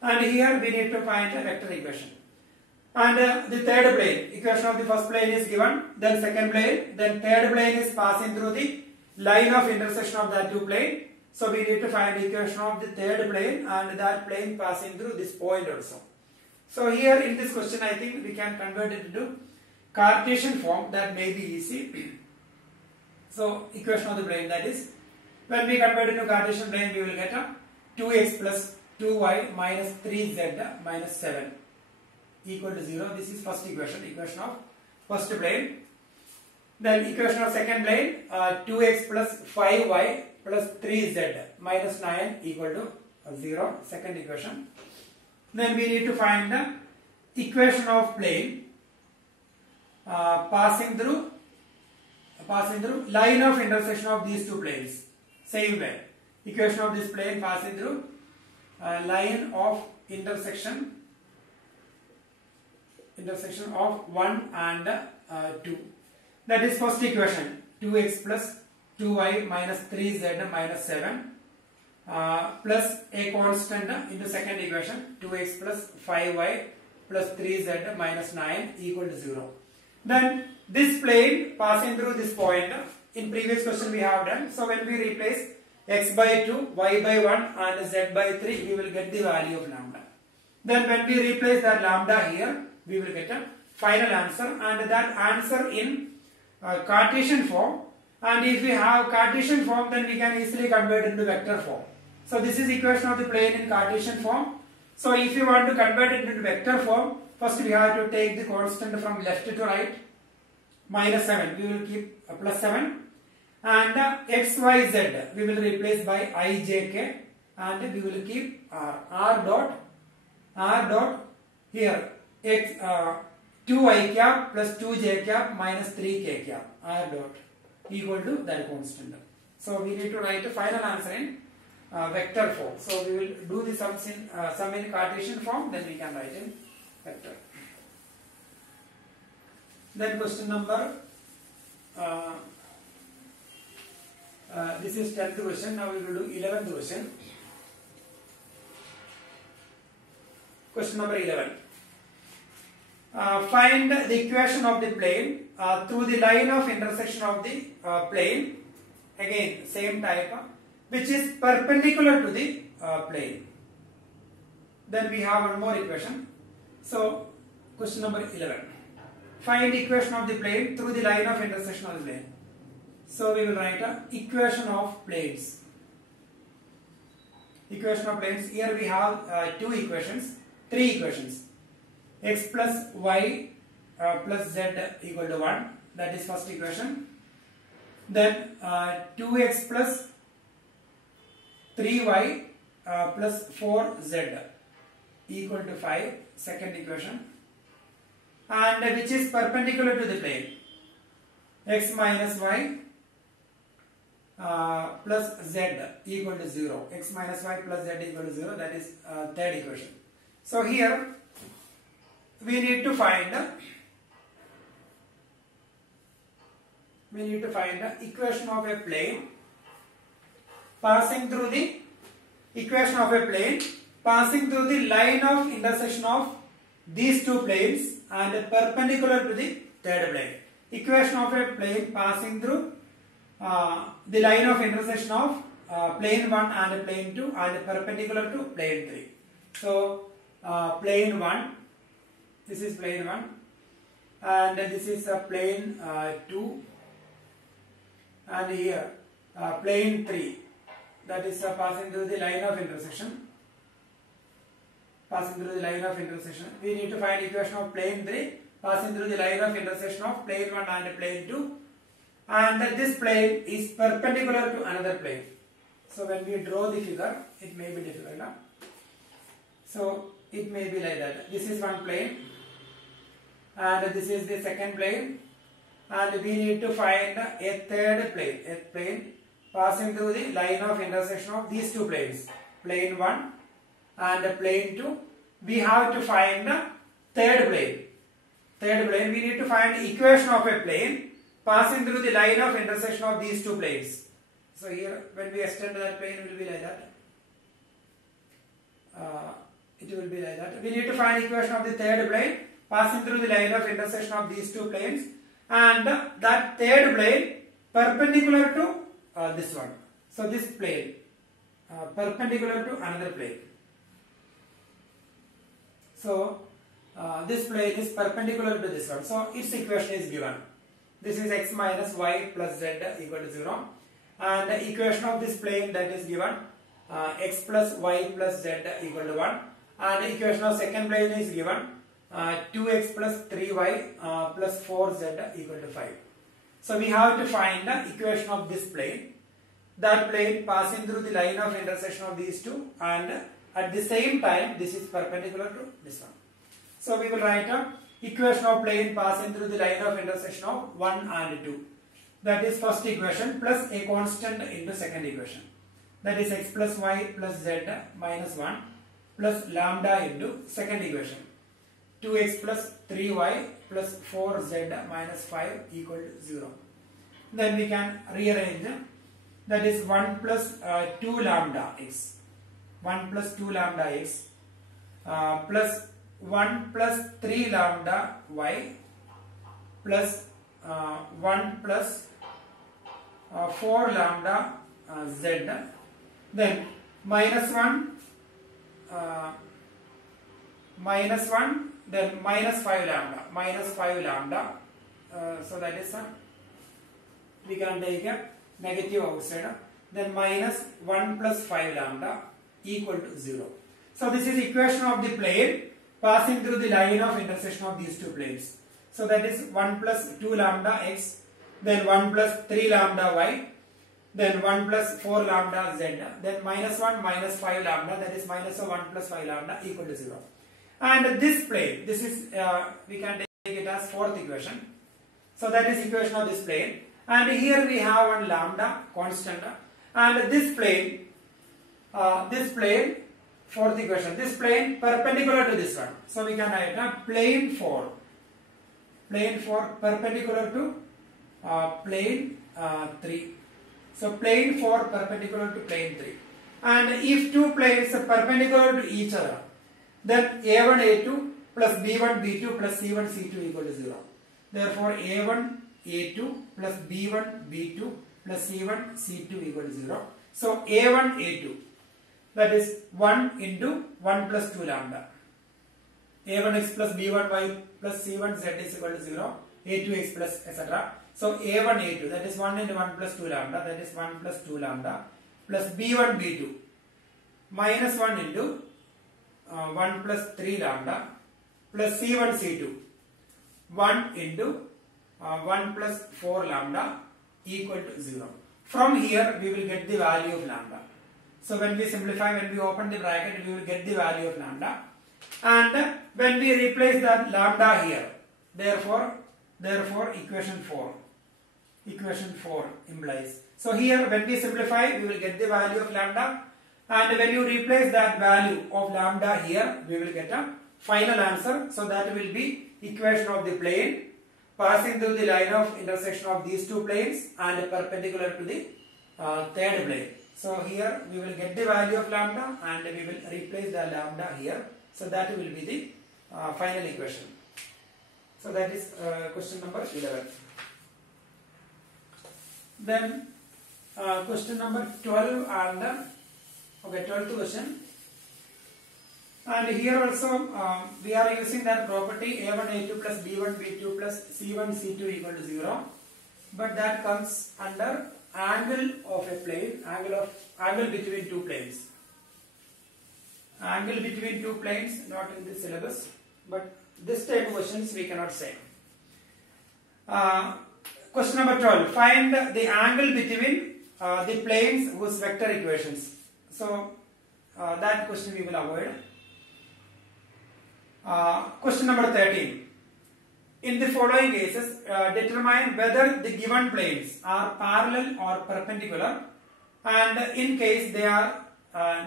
and here we need to find a vector equation. And the third plane, equation of the first plane is given, then second plane, then third plane is passing through the line of intersection of that two plane. So we need to find the equation of the third plane and that plane passing through this point also. So here in this question, I think we can convert it into Cartesian form. That may be easy. So equation of the plane, that is, when we convert it to Cartesian plane, we will get a 2x plus 2y minus 3z minus 7 equal to 0. This is first equation, equation of first plane. Then equation of second plane, 2x plus 5y plus 3z minus 9 equal to 0, second equation. Then we need to find the equation of plane passing through line of intersection of these two planes. Same way, equation of this plane passing through line of intersection of 1 and 2. That is first equation, 2x plus 2y minus 3z minus 7 plus a constant into second equation, 2x plus 5y plus 3z minus 9 equal to 0. Then this plane passing through this point, in previous question we have done. So when we replace x by 2, y by 1 and z by 3, we will get the value of lambda. Then when we replace that lambda here, we will get a final answer, and that answer in Cartesian form. And if we have Cartesian form, then we can easily convert into vector form. So this is equation of the plane in Cartesian form. So if you want to convert it into vector form, first we have to take the constant from left to right, minus 7, we will keep a plus 7, and x, y, z we will replace by I, j, k, and we will keep r dot here x 2i cap plus 2j cap minus 3k cap r dot equal to that constant. So we need to write a final answer in vector form. So we will do the sums in sum in Cartesian form, then we can write in vector. Then question number this is 10th question. Now we will do 11th question. Question number 11. Find the equation of the plane through the line of intersection of the plane. Again, same type, which is perpendicular to the plane. Then we have one more equation. So, question number 11. Find equation of the plane through the line of intersection of the plane. So, we will write a equation of planes. Equation of planes. Here we have three equations. X plus y plus z equal to 1. That is first equation. Then 2x plus 3y plus 4z equal to 5, second equation, and which is perpendicular to the plane, x minus y plus z equal to 0, x minus y plus z equal to 0, that is third equation. So here we need to find the equation of a plane passing through the line of intersection of these two planes and perpendicular to the third plane. Equation of a plane passing through the line of intersection of plane 1 and plane 2 and perpendicular to plane 3. So plane 1, this is plane 1, and this is plane 2, and here plane 3, that is passing through the line of intersection. We need to find equation of plane 3 passing through the line of intersection of plane 1 and plane 2, and this plane is perpendicular to another plane. So when we draw the figure, it may be difficult. So it may be like that. This is one plane and this is the second plane, and we need to find a third plane passing through the line of intersection of these two planes, plane 1 and plane 2. We have to find the third plane. We need to find the equation of a plane passing through the line of intersection of these two planes. So here when we extend that plane, it will be like that. We need to find equation of the third plane passing through the line of intersection of these two planes, and that third plane perpendicular to this one. So this plane perpendicular to another plane. So this plane is perpendicular to this one. So its equation is given. This is x minus y plus z equal to 0, and the equation of this plane that is given x plus y plus z equal to 1, and the equation of second plane is given 2x plus 3y plus 4z equal to 5. So we have to find the equation of this plane, that plane passing through the line of intersection of these two, and at the same time this is perpendicular to this one. So we will write a equation of plane passing through the line of intersection of 1 and 2. That is first equation plus a constant into second equation. That is x plus y plus z minus 1 plus lambda into second equation. 2x plus 3y plus 4z minus 5 equal to 0. Then we can rearrange. That is 1 plus 2 lambda x. 1 plus 2 lambda x plus 1 plus 3 lambda y plus 1 plus 4 lambda z, then minus 1 then minus 5 lambda, so that is we can take a negative outside, then minus 1 plus 5 lambda equal to 0. So this is equation of the plane passing through the line of intersection of these two planes. So that is 1 plus 2 lambda x, then 1 plus 3 lambda y, then 1 plus 4 lambda z, then minus 1 minus 5 lambda, that is minus 1 plus 5 lambda equal to 0. And this plane, this is we can take it as fourth equation. So that is equation of this plane, and here we have one lambda constant, and this plane fourth equation, this plane perpendicular to this one. So we can write plane 4 perpendicular to plane 3. So plane 4 perpendicular to plane 3. And if two planes are perpendicular to each other, then a1 a2 plus b1 b2 plus c1 c2 equal to 0. Therefore a1 a2 plus b1 b2 plus c1 c2 equal to 0. So a1 a2, that is 1 into 1 plus 2 lambda. a1x plus b1y plus c1z is equal to 0. a2x plus etc. So a1 a2, that is 1 into 1 plus 2 lambda, that is 1 plus 2 lambda, plus b1 b2 minus 1 into 1 plus 3 lambda plus c1 c2 1 into 1 plus 4 lambda equal to 0. From here we will get the value of lambda. So when we simplify, when we open the bracket, we will get the value of lambda. And when we replace that lambda here, therefore equation 4 implies. So here when we simplify, we will get the value of lambda, and when you replace that value of lambda here, we will get a final answer. So that will be equation of the plane passing through the line of intersection of these two planes and perpendicular to the third plane. So here we will get the value of lambda and we will replace the lambda here. So that will be the final equation. So that is question number 11. Then question number 12 and 12th question. And here also we are using that property a1 a2 plus b1 b2 plus c1 c2 equal to 0. But that comes under angle of a plane, angle between two planes. Angle between two planes, not in the syllabus, but this type of questions we cannot say. Question number 12. Find the angle between the planes whose vector equations. So that question we will avoid. Question number 13. In the following cases, determine whether the given planes are parallel or perpendicular, and in case they are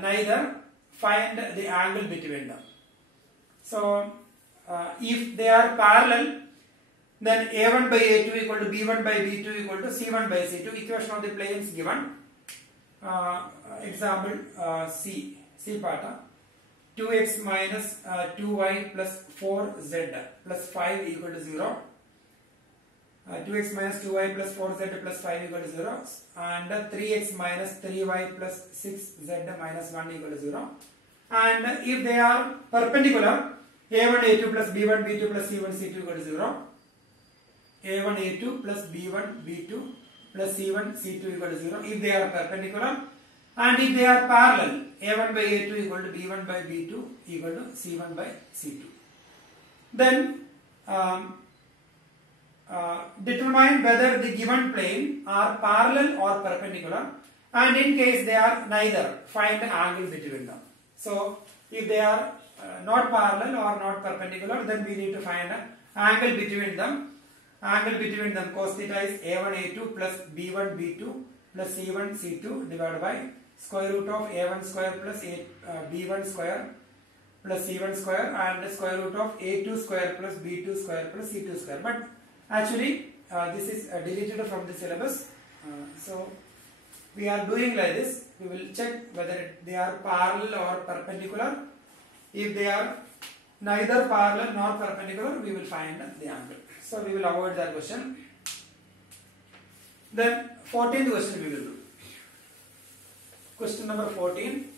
neither, find the angle between them. So if they are parallel, then a1 by a2 equal to b1 by b2 equal to c1 by c2. Equation of the planes given. Example C part. 2x minus 2y plus 4z plus 5 equal to 0. 2x minus 2y plus 4z plus 5 equal to 0. And 3x minus 3y plus 6z minus 1 equal to 0. And if they are perpendicular, a1 a2 plus b1 b2 plus c1 c2 equal to 0. a1 a2 plus b1 b2 plus c1 c2 equal to 0 if they are perpendicular. And if they are parallel, a1 by a2 equal to b1 by b2 equal to c1 by c2. Then determine whether the given plane are parallel or perpendicular, and in case they are neither, find the angle between them. So if they are not parallel or not perpendicular, then we need to find an angle between them. Angle between them, cos theta is a1 a2 plus b1 b2 plus c1 c2 divided by square root of a1 square plus b1 square plus c1 square and square root of a2 square plus b2 square plus c2 square. But actually this is deleted from the syllabus. So we are doing like this. We will check whether they are parallel or perpendicular. If they are neither parallel nor perpendicular, we will find the angle. So we will avoid that question. Then 14th question we will do. Question number 14.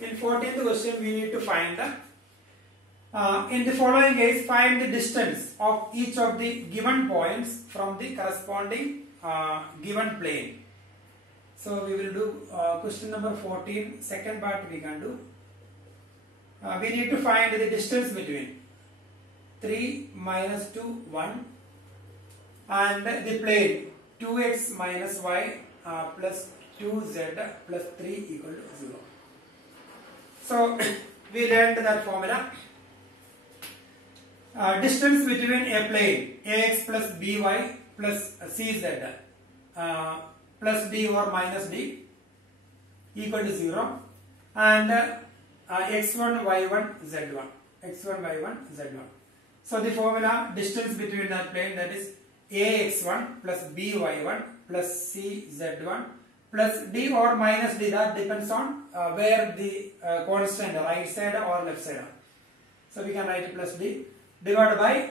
In 14th question we need to find in the following case, find the distance of each of the given points from the corresponding given plane. So we will do question number 14. Second part we can do. We need to find the distance between 3 minus 2 1 and the plane 2x minus y plus 2z plus 3 equal to 0. So we learned that formula. Distance between a plane ax plus by plus cz plus d or minus d equal to 0, and x1 y1 z1 x1 y1 z1. So the formula distance between that plane, that is ax1 plus by1 plus cz1 plus d or minus d, that depends on where the constant, right side or left side. So we can write plus d divided by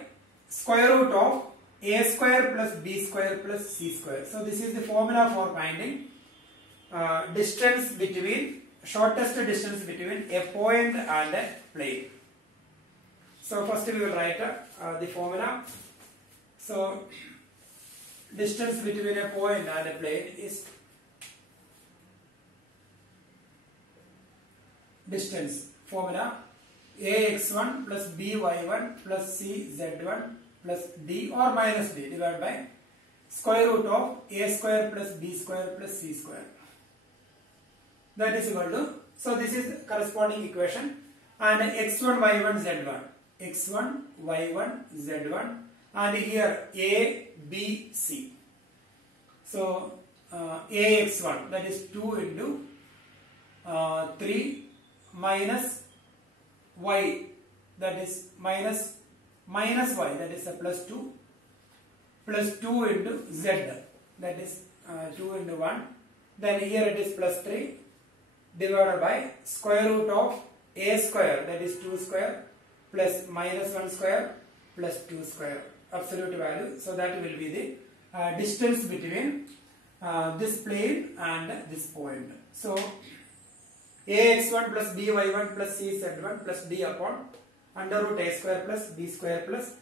square root of a square plus b square plus c square. So this is the formula for finding distance between, shortest distance between a point and a plane. So first we will write the formula. So distance between a point and a plane is distance formula ax1 plus by1 plus cz1 plus d or minus d divided by square root of a square plus b square plus c square. that is equal to, so this is corresponding equation, and x1 y1 z1, x1 y1 z1, and here a b c. So ax1, that is 2 into 3 minus y, that is minus y, that is a plus 2 into z, that is 2 into 1. Then here it is plus 3 divided by square root of a square, that is 2 square, plus minus 1 square plus 2 square, absolute value. So that will be the distance between this plane and this point. So ax1 plus by1 plus cz1 plus d upon under root a square plus b square plus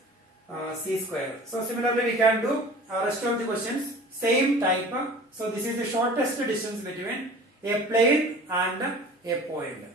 c square. So similarly we can do rest of the questions same type. So this is the shortest distance between a plane and a point.